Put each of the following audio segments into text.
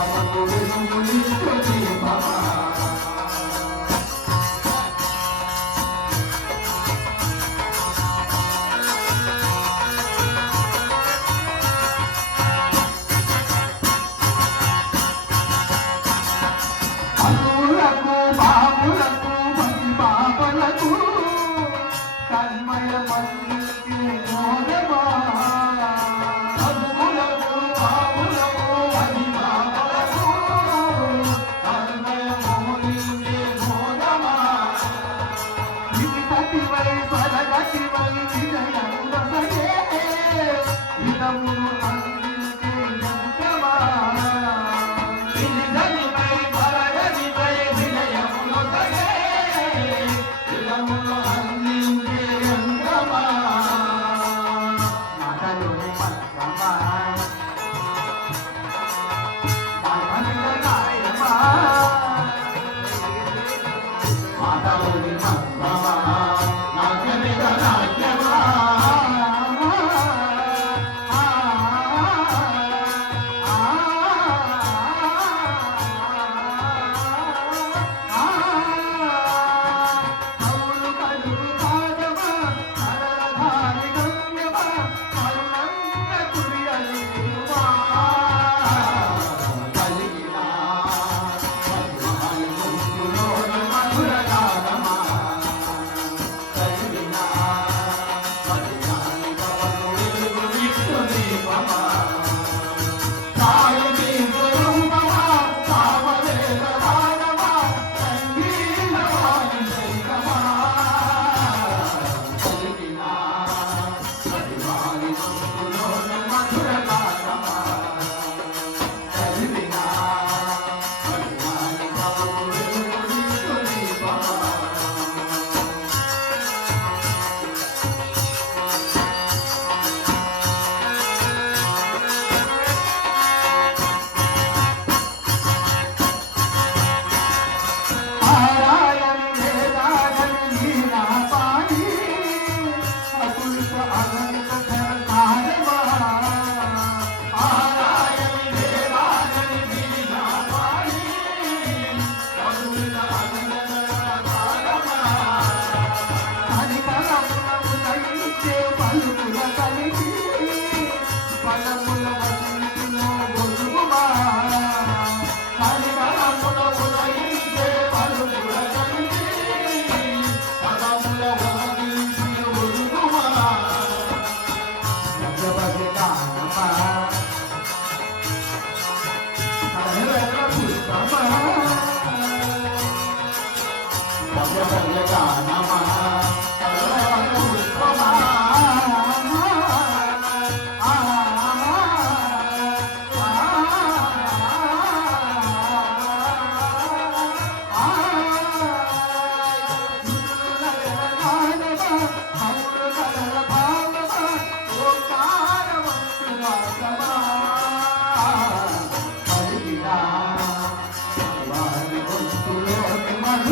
I'm gonna go Thank oh. you.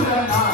Yeah.